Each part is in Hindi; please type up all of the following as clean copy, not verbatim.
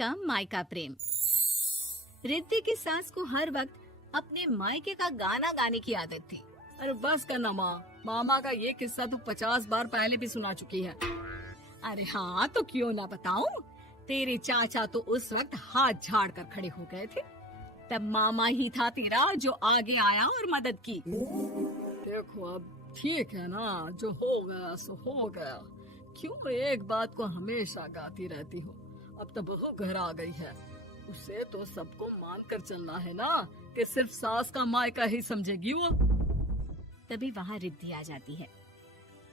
कम मायका प्रेम। रिद्धि की सास को हर वक्त अपने मायके का गाना गाने की आदत थी। अरे बस करना माँ, मामा का ये किस्सा तो 50 बार पहले भी सुना चुकी है। अरे हाँ, तो क्यों ना बताऊं। तेरे चाचा तो उस वक्त हाथ झाड़ कर खड़े हो गए थे। तब मामा ही था तेरा जो आगे आया और मदद की। देखो अब ठीक है ना, जो हो गया सो हो गया। क्यों एक बात को हमेशा गाती रहती हो। अब तो बहू घर आ गई है, उसे तो सबको मान कर चलना है ना, कि सिर्फ सास का मायका ही समझेगी वो। तभी वहाँ रिद्धि आ जाती है।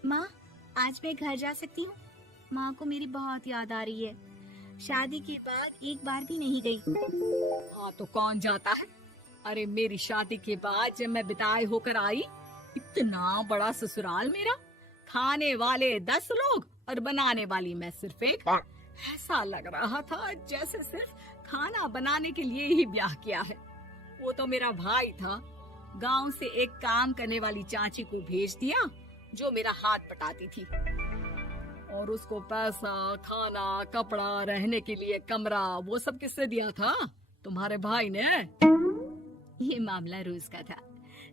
माँ, आज मैं घर जा सकती हूँ? माँ को मेरी बहुत याद आ रही है। शादी के बाद एक बार भी नहीं गई। हाँ तो कौन जाता है। अरे मेरी शादी के बाद जब मैं विदाई होकर आई, इतना बड़ा ससुराल मेरा, खाने वाले 10 लोग और बनाने वाली मैं सिर्फ एक। ऐसा लग रहा था जैसे सिर्फ खाना बनाने के लिए ही ब्याह किया है। वो तो मेरा भाई था, गांव से एक काम करने वाली चाची को भेज दिया जो मेरा हाथ पटाती थी, और उसको पैसा, खाना, कपड़ा, रहने के लिए कमरा, वो सब किसने दिया था? तुम्हारे भाई ने। ये मामला रोज का था।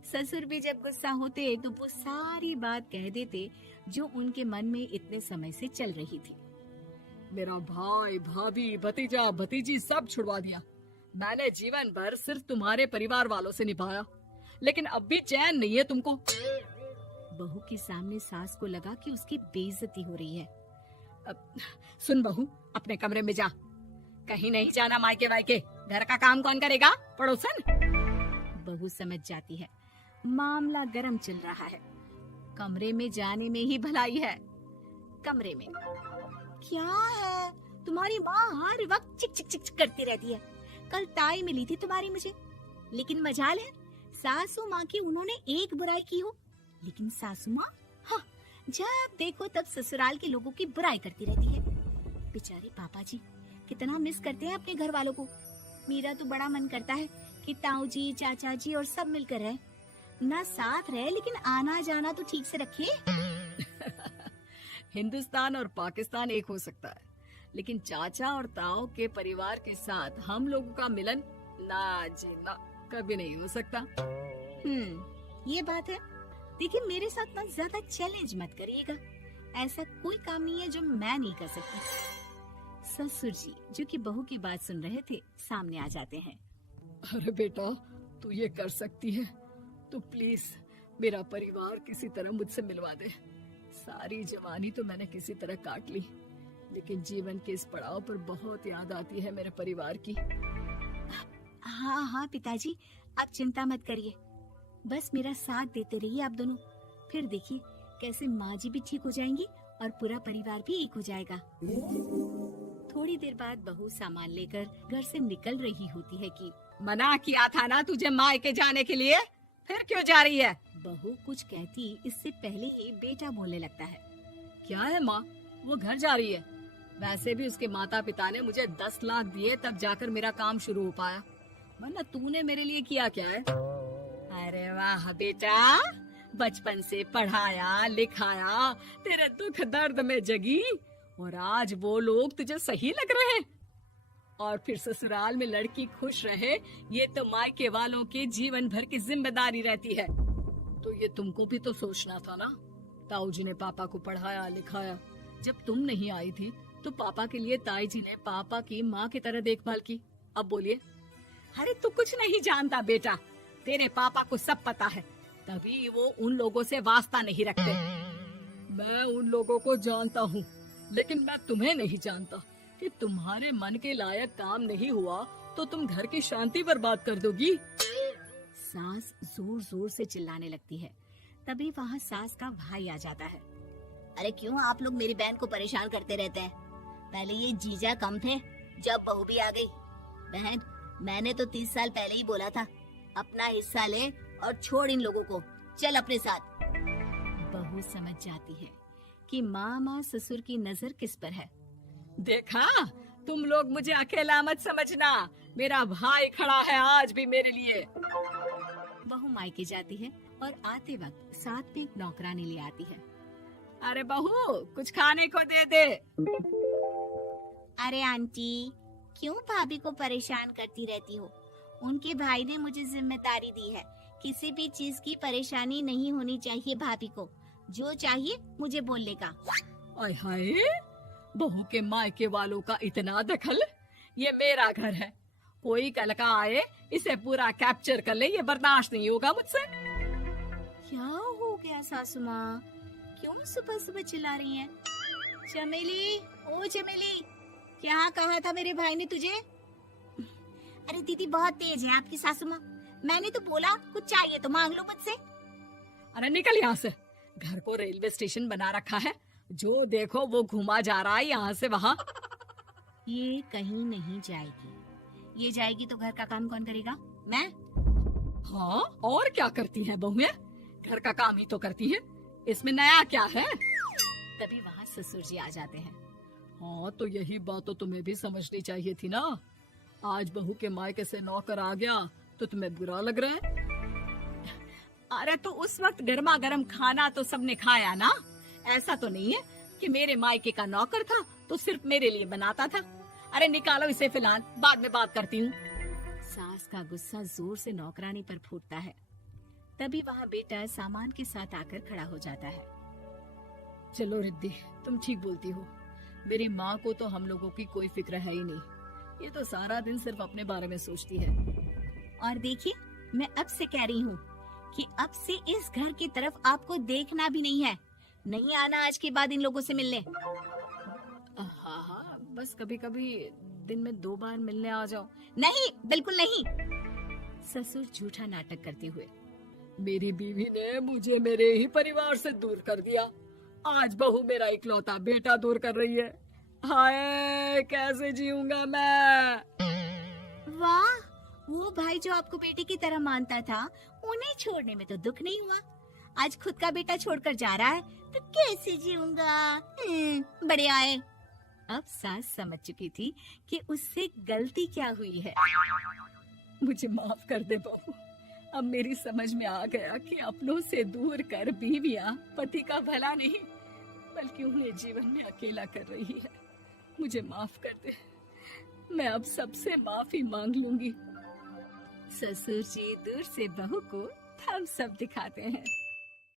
ससुर भी जब गुस्सा होते तो वो सारी बात कह देते जो उनके मन में इतने समय से चल रही थी। मेरा भाई, भाभी, भतीजा, भतीजी सब छुड़वा दिया। मैंने जीवन भर सिर्फ तुम्हारे परिवार वालों से निभाया, लेकिन अब भी चैन नहीं है तुमको। बहू के सामने सास को लगा कि उसकी बेइज्जती हो रही है। अब सुन बहू, अपने कमरे में जा, कहीं नहीं जाना मायके वायके। घर का काम कौन करेगा? पड़ोसन। बहू समझ जाती है मामला गर्म चल रहा है। कमरे में जाने में ही भलाई है। कमरे में क्या है? तुम्हारी माँ हर वक्त चिक चिक चिक करती रहती है। कल ताई मिली थी तुम्हारी मुझे, लेकिन मजाल है सासू माँ की उन्होंने एक बुराई की हो, लेकिन सासू माँ हाँ, जब देखो तब ससुराल के लोगों की बुराई करती रहती है। बेचारे पापा जी कितना मिस करते हैं अपने घर वालों को। मेरा तो बड़ा मन करता है कि ताऊ जी, चाचा जी और सब मिलकर रहे, ना साथ रहे लेकिन आना जाना तो ठीक से रखे। हिंदुस्तान और पाकिस्तान एक हो सकता है, लेकिन चाचा और ताऊ के परिवार के साथ हम लोगों का मिलन ना जी ना, कभी नहीं हो सकता। ये बात है। देखिए मेरे साथ ना ज्यादा चैलेंज मत करिएगा। ऐसा कोई काम नहीं है जो मैं नहीं कर सकती। ससुर जी जो कि बहू की बात सुन रहे थे सामने आ जाते हैं। अरे बेटा, तू ये कर सकती है तो प्लीज मेरा परिवार किसी तरह मुझसे मिलवा दे। सारी जवानी तो मैंने किसी तरह काट ली, लेकिन जीवन के इस पड़ाव पर बहुत याद आती है मेरे परिवार की। हाँ हाँ पिताजी, आप चिंता मत करिए, बस मेरा साथ देते रहिए आप दोनों। फिर देखिए कैसे माँ जी भी ठीक हो जाएंगी और पूरा परिवार भी एक हो जाएगा। थोड़ी देर बाद बहू सामान लेकर घर से निकल रही होती है कि मना किया था ना तुझे मायके जाने के लिए, फिर क्यों जा रही है? बहू कुछ कहती इससे पहले ही बेटा बोलने लगता है। क्या है माँ, वो घर जा रही है। वैसे भी उसके माता पिता ने मुझे 10 लाख दिए तब जाकर मेरा काम शुरू हो पाया, वरना तूने मेरे लिए किया क्या है? अरे वाह बेटा, बचपन से पढ़ाया लिखाया, तेरे दुख दर्द में जगी, और आज वो लोग तुझे सही लग रहे हैं। और फिर ससुराल में लड़की खुश रहे, ये तो मायके वालों की जीवन भर की जिम्मेदारी रहती है। तो ये तुमको भी तो सोचना था ना। ताऊ जी ने पापा को पढ़ाया लिखाया, जब तुम नहीं आई थी तो पापा के लिए ताई जी ने पापा की माँ की तरह देखभाल की। अब बोलिए। अरे तू कुछ नहीं जानता बेटा, तेरे पापा को सब पता है, तभी वो उन लोगों से वास्ता नहीं रखते। मैं उन लोगों को जानता हूँ, लेकिन मैं तुम्हें नहीं जानता कि तुम्हारे मन के लायक काम नहीं हुआ तो तुम घर की शांति बर्बाद कर दोगी। सास जोर जोर से चिल्लाने लगती है। तभी वहाँ सास का भाई आ जाता है। अरे क्यों आप लोग मेरी बहन को परेशान करते रहते हैं? पहले ये जीजा कम थे, जब बहू भी आ गई। बहन, मैंने तो 30 साल पहले ही बोला था, अपना हिस्सा ले और छोड़ इन लोगों को, चल अपने साथ। बहू समझ जाती है कि मामा ससुर की नजर किस पर है। देखा, तुम लोग मुझे अकेला मत समझना, मेरा भाई खड़ा है आज भी मेरे लिए। बहू मायके जाती है और आते वक्त साथ में एक नौकरानी ले आती है। अरे बहू, कुछ खाने को दे दे। अरे आंटी, क्यों भाभी को परेशान करती रहती हो? उनके भाई ने मुझे जिम्मेदारी दी है। किसी भी चीज की परेशानी नहीं होनी चाहिए भाभी को। जो चाहिए मुझे बोलने का। आय हाय, बहू के मायके वालों का इतना दखल। ये मेरा घर है, कोई कल का आए इसे पूरा कैप्चर कर ले, ये बर्दाश्त नहीं होगा मुझसे। क्या हो गया सासू माँ? क्यों सुबह सुबह चिल्ला रही हैं? चमेली, ओ चमेली, क्या कहा था मेरे भाई ने तुझे? अरे दीदी बहुत तेज है आपकी सासू माँ। मैंने तो बोला कुछ चाहिए तो मांग लो मुझसे। अरे निकल यहाँ से, घर को रेलवे स्टेशन बना रखा है, जो देखो वो घुमा जा रहा है यहाँ से वहाँ। ये कहीं नहीं जाएगी। ये जाएगी तो घर का काम कौन करेगा? मैं। हाँ, और क्या करती है बहुएं? घर का काम ही तो करती है, इसमें नया क्या है? तभी वहाँ ससुर जी आ जाते हैं। हाँ, तो यही बात तो तुम्हें भी समझनी चाहिए थी ना। आज बहू के मायके से नौकर आ गया तो तुम्हें बुरा लग रहा है? अरे तो उस वक्त गर्मा गर्म खाना तो सबने खाया ना। ऐसा तो नहीं है कि मेरे मायके का नौकर था तो सिर्फ मेरे लिए बनाता था। अरे निकालो इसे, फिलहाल बाद में बात करती हूँ। सास का गुस्सा जोर से नौकरानी पर फूटता है। तभी वहाँ बेटा सामान के साथ आकर खड़ा हो जाता है। चलो रिद्धि, तुम ठीक बोलती हो। मेरी माँ को तो हम लोगों की कोई फिक्र है ही नहीं, ये तो सारा दिन सिर्फ अपने बारे में सोचती है। और देखिए, मैं अब से कह रही हूँ कि अब से इस घर की तरफ आपको देखना भी नहीं है। नहीं आना आज के बाद इन लोगों से मिलने। हाँ, बस कभी कभी दिन में 2 बार मिलने आ जाओ। नहीं, बिल्कुल नहीं। ससुर झूठा नाटक करते हुए। मेरी बीवी ने मुझे मेरे ही परिवार से दूर कर दिया, आज बहू मेरा इकलौता बेटा दूर कर रही है। हाय, कैसे जीऊंगा मैं? वाह, वो भाई जो आपको बेटे की तरह मानता था, उन्हें छोड़ने में तो दुख नहीं हुआ। आज खुद का बेटा छोड़कर जा रहा है तो कैसे जीऊंगा? बड़े आए। अब सास समझ चुकी थी कि उससे गलती क्या हुई है। मुझे माफ कर दे बहू, अब मेरी समझ में आ गया कि अपनों से दूर कर बीवियां पति का भला नहीं बल्कि उन्हें जीवन में अकेला कर रही है। मुझे माफ कर दे, मैं अब सबसे माफी मांग लूंगी। ससुर जी दूर से बहू को थम्स अप दिखाते हैं।